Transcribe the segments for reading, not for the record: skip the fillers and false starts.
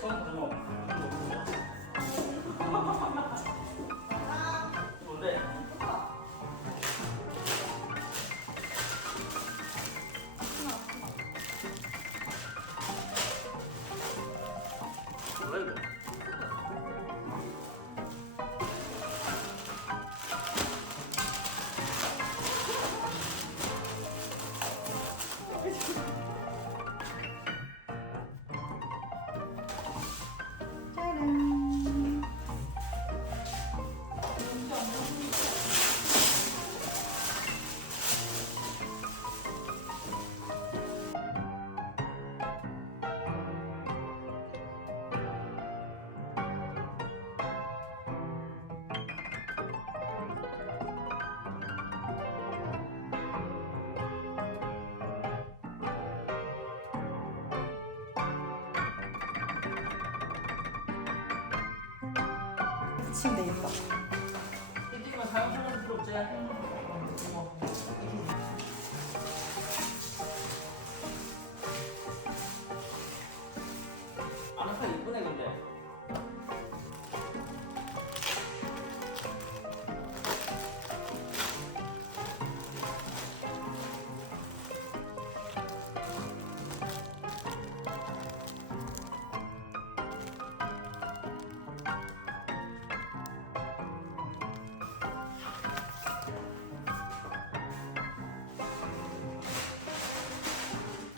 뭔데? 뭐야 이거? 치면 되겠다. 띠띠만 사용하는 필요 없지? 아나카 이쁘네 근데.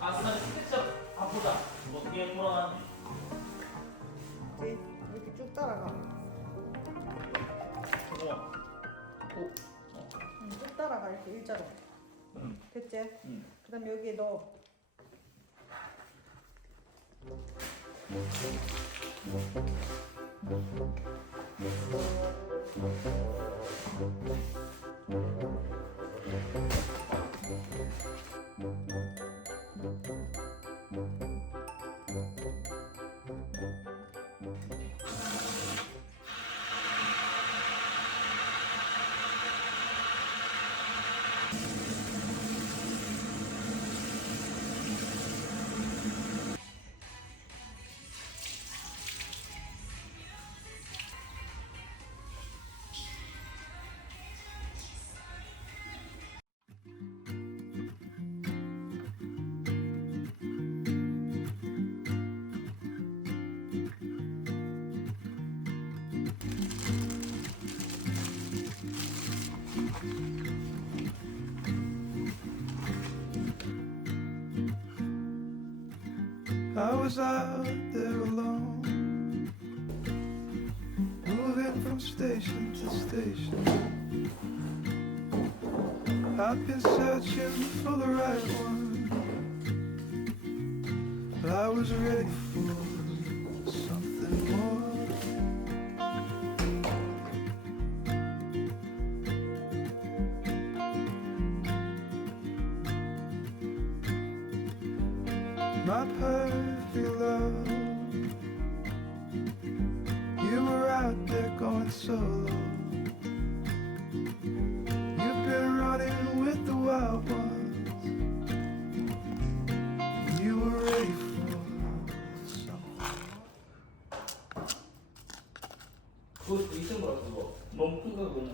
아스나리 스케치업 다 보자. 뭐 어떻게 돌아가는지. 이렇게 쭉 따라가. 잠깐만. 오. 쭉 따라가 이렇게 일자로. 응. 됐지? 응. 그다음 여기에 넣어. I was out there alone, moving from station to station. I've been searching for the right one, but I was ready for something more. My perfect love, you were out there going solo. You've been running with the wild ones. You were ready for something. 그거 있은 거라 그거. 너무 큰 거 그거는.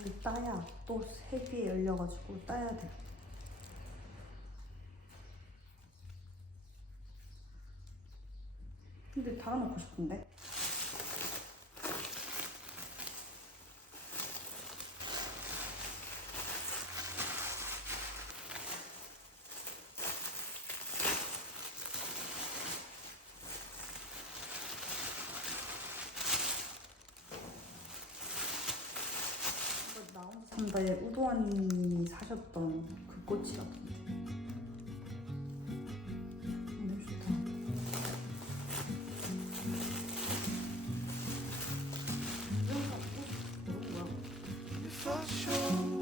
우리 따야 또 세 개 열려가지고 따야 돼. 근데 달아놓고 싶은데? 나 혼자 산다에 우도환님이 사셨던 그 꽃이라던데. 너무 좋다. If I show